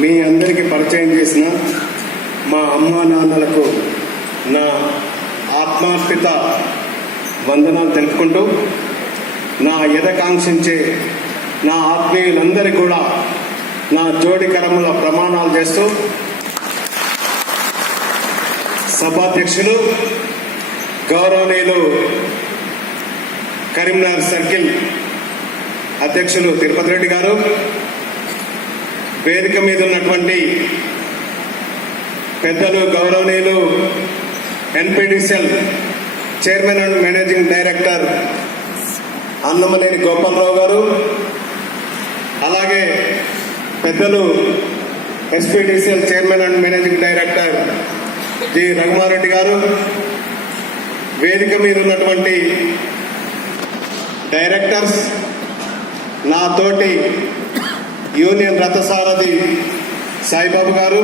మీ అందరికీ పరిచయం చేసిన మా అమ్మా నాన్నలకు నా ఆత్మార్పిత వందనాలు తెలుపుకుంటూ, నా ఎదకాంక్షించే నా ఆత్మీయులందరికీ కూడా నా జోడి కరముల ప్రమాణాలు చేస్తూ, సభాధ్యక్షులు గౌరవనీయులు కరీంనగర్ సర్కిల్ అధ్యక్షులు తిరుపతి రెడ్డి గారు, వేదిక మీద ఉన్నటువంటి పెద్దలు గౌరవనీయులు NPDCL chairman and managing director Annamaneni Gopalarao గారు, అలాగే పెద్దలు SPDCL chairman and managing director G Raghuma Reddy గారు, వేదిక మీద ఉన్నటువంటి డైరెక్టర్స్, నా తోటి యూనియన్ రథసారథి సాయిబాబు గారు,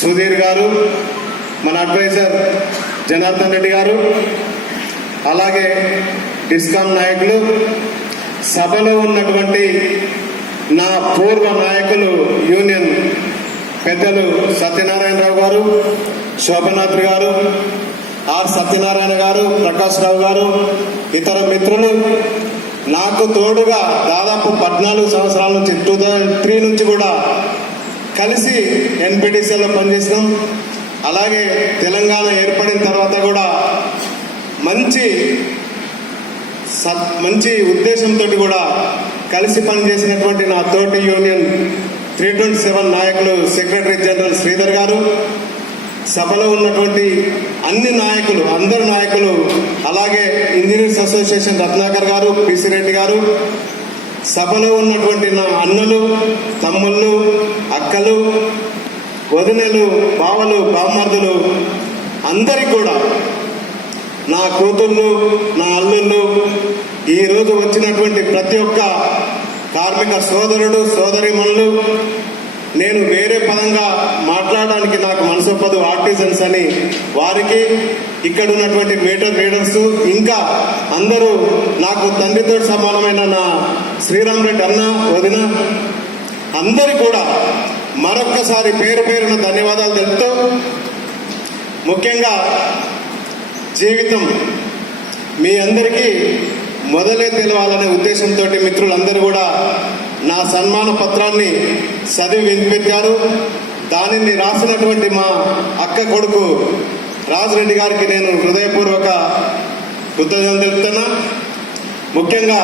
సుధీర్ గారు, మన అడ్వైజర్ జనార్దన్ రెడ్డి గారు, అలాగే డిస్కాం నాయకులు, సభలో ఉన్నటువంటి నా పూర్వ నాయకులు యూనియన్ పెద్దలు సత్యనారాయణరావు గారు, శోభనాథ్ గారు, ఆర్ సత్యనారాయణ గారు, ప్రకాష్ రావు గారు, ఇతర మిత్రులు, నాకు తోడుగా దాదాపు 14 సంవత్సరాల నుంచి 2003 నుంచి కూడా కలిసి ఎన్పిటిసిఎల్లో పనిచేసినాం. అలాగే తెలంగాణ ఏర్పడిన తర్వాత కూడా మంచి ఉద్దేశంతో కూడా కలిసి పనిచేసినటువంటి నా తోటి యూనియన్ 327 నాయకులు సెక్రటరీ జనరల్ శ్రీధర్ గారు, సభలో ఉన్నటువంటి అందరు నాయకులు, అలాగే ఇంజనీర్స్ అసోసియేషన్ రత్నాకర్ గారు, పిసి రెడ్డి గారు, సభలో ఉన్నటువంటి నా అన్నలు, తమ్ముళ్ళు, అక్కలు, వదినలు, బావలు, బామ్మర్దులు అందరికీ కూడా, నా కూతుళ్ళు, నా అల్లుళ్ళు, ఈరోజు వచ్చినటువంటి ప్రతి ఒక్క కార్మిక సోదరుడు, సోదరిమణులు, నేను వేరే పదంగా మాట్లాడడానికి నాకు మనసు ఒప్పదు, ఆర్టిజన్స్ అని, వారికి, ఇక్కడ ఉన్నటువంటి మీటర్ రీడర్స్, ఇంకా అందరూ నాకు తండ్రితో సమానమైన నా శ్రీరామ్ రెడ్డి అన్న, వదిన, అందరి కూడా మరొక్కసారి పేరు పేరున ధన్యవాదాలు తెలుపుతూ, ముఖ్యంగా జీవితం మీ అందరికీ మొదలే తెలవాలనే ఉద్దేశంతో మిత్రులందరూ కూడా నా సన్మాన పత్రాన్ని చదివి వినిపించారు. దానిని రాసినటువంటి మా అక్క కొడుకు రాజరెడ్డి గారికి నేను హృదయపూర్వక కృతజ్ఞతలు తెలుపుతున్నా. ముఖ్యంగా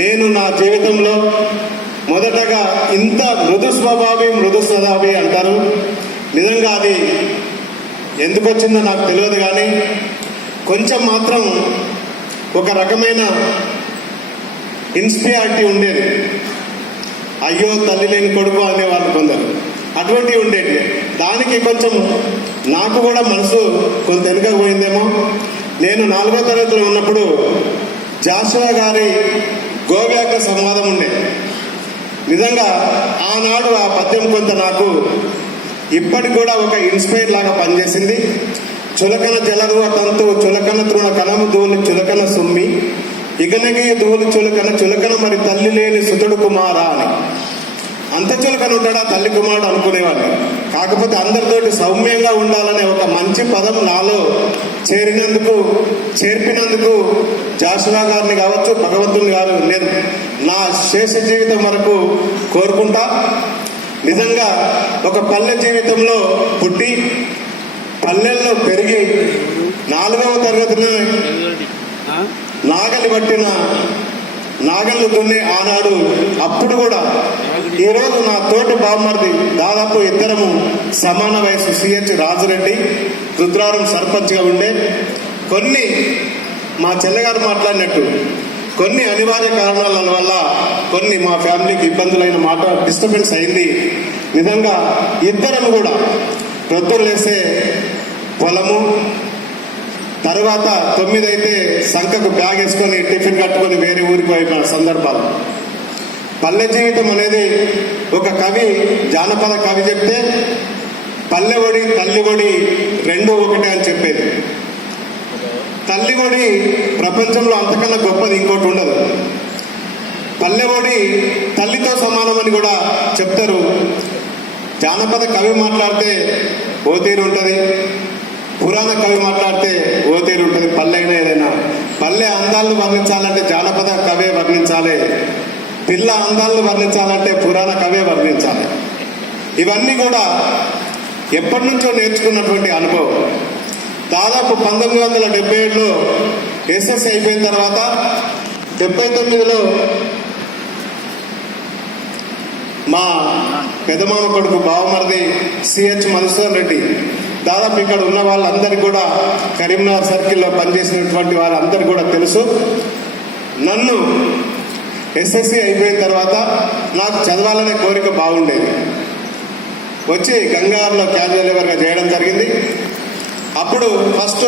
నేను నా జీవితంలో మొదటగా ఇంత మృదు స్వభావి అంటారు, నిజంగా అది ఎందుకు వచ్చిందో నాకు తెలియదు, కానీ కొంచెం మాత్రం ఒక రకమైన ఇన్స్పియారిటీ ఉండేది. అయ్యో తల్లి లేని కొడుకు అనేవాళ్ళు కొందరు, అటువంటివి ఉండేవి. దానికి కొంచెం నాకు కూడా మనసు కొంత వెనుకపోయిందేమో. నేను 4వ తరగతిలో ఉన్నప్పుడు జాషువా గారి గోవ్యాఘ్ర సంవాదం ఉండే. నిజంగా ఆనాడు ఆ పద్యం కొంత నాకు ఇప్పటికి కూడా ఒక ఇన్స్పైర్ లాగా పనిచేసింది. చులకన జలరువ తంతు చులకన తృణ కనము దూలు చులకన సుమ్మి ఇగనగి దూలు చులకన మరి తల్లి లేని సుతుడు కుమారా అని. అంత చులకన ఉంటాడా తల్లి కుమారుడు అనుకునేవాళ్ళు. కాకపోతే అందరితోటి సౌమ్యంగా ఉండాలనే ఒక మంచి పదం నాలో చేర్పినందుకు జాషువా గారిని కావచ్చు, భగవంతుని గారు నేను నా శేష జీవితం వరకు కోరుకుంటా. నిజంగా ఒక పల్లె జీవితంలో పుట్టి పల్లెల్లో పెరిగి 4వ తరగతిలో నాగళ్ళు దున్నే ఆనాడు, అప్పుడు కూడా ఈరోజు నా తోటి బామ్మర్ది దాదాపు ఇద్దరము సమాన వయసు సిహెచ్ రాజురెడ్డి రుద్రారం సర్పంచ్గా ఉండే. కొన్ని మా చెల్లెగారు మాట్లాడినట్టు కొన్ని అనివార్య కారణాల వల్ల కొన్ని మా ఫ్యామిలీకి ఇబ్బందులైన మాట డిస్టర్బెన్స్ అయింది. నిజంగా ఇద్దరం కూడా ప్రొద్దులేసే పొలము, తర్వాత 9 అయితే సంఖకు బ్యాగ్ వేసుకొని టిఫిన్ కట్టుకొని వేరే ఊరికి పోయిన సందర్భాలు. పల్లె జీవితం అనేది ఒక కవి, జానపద కవి చెప్తే పల్లె ఒడి తల్లి ఒడి రెండు ఒకటే అని చెప్పేది. తల్లి ఒడి ప్రపంచంలో అంతకన్నా గొప్పది ఇంకోటి ఉండదు. పల్లె ఒడి తల్లితో సమానమని కూడా చెప్తారు. జానపద కవి మాట్లాడితే ఓ తీరు ఉంటుంది, పురాణ కవి మాట్లాడితే ఓ తీరు ఉంటుంది. పల్లె అయినా ఏదైనా పల్లె అందాలను వర్ణించాలంటే జానపద కవే వర్ణించాలి, పిల్ల అందాలను వర్ణించాలంటే పురాణ కవే వర్ణించాలి. ఇవన్నీ కూడా ఎప్పటి నుంచో నేర్చుకున్నటువంటి అనుభవం. దాదాపు 1977లో ఎస్ఎస్సి అయిపోయిన తర్వాత 79లో మా పెదమామ కొడుకు బావమరిది సిహెచ్ మధుసూదన్ రెడ్డి, దాదాపు ఇక్కడ ఉన్న వాళ్ళందరికీ కూడా కరీంనగర్ సర్కిల్లో పనిచేసినటువంటి వాళ్ళందరూ కూడా తెలుసు. నన్ను ఎస్ఎస్సి అయిపోయిన తర్వాత నాకు చదవాలనే కోరిక బాగుండేది. వచ్చి గంగారంలో క్యాజువల్ లేబర్గా చేయడం జరిగింది. అప్పుడు ఫస్ట్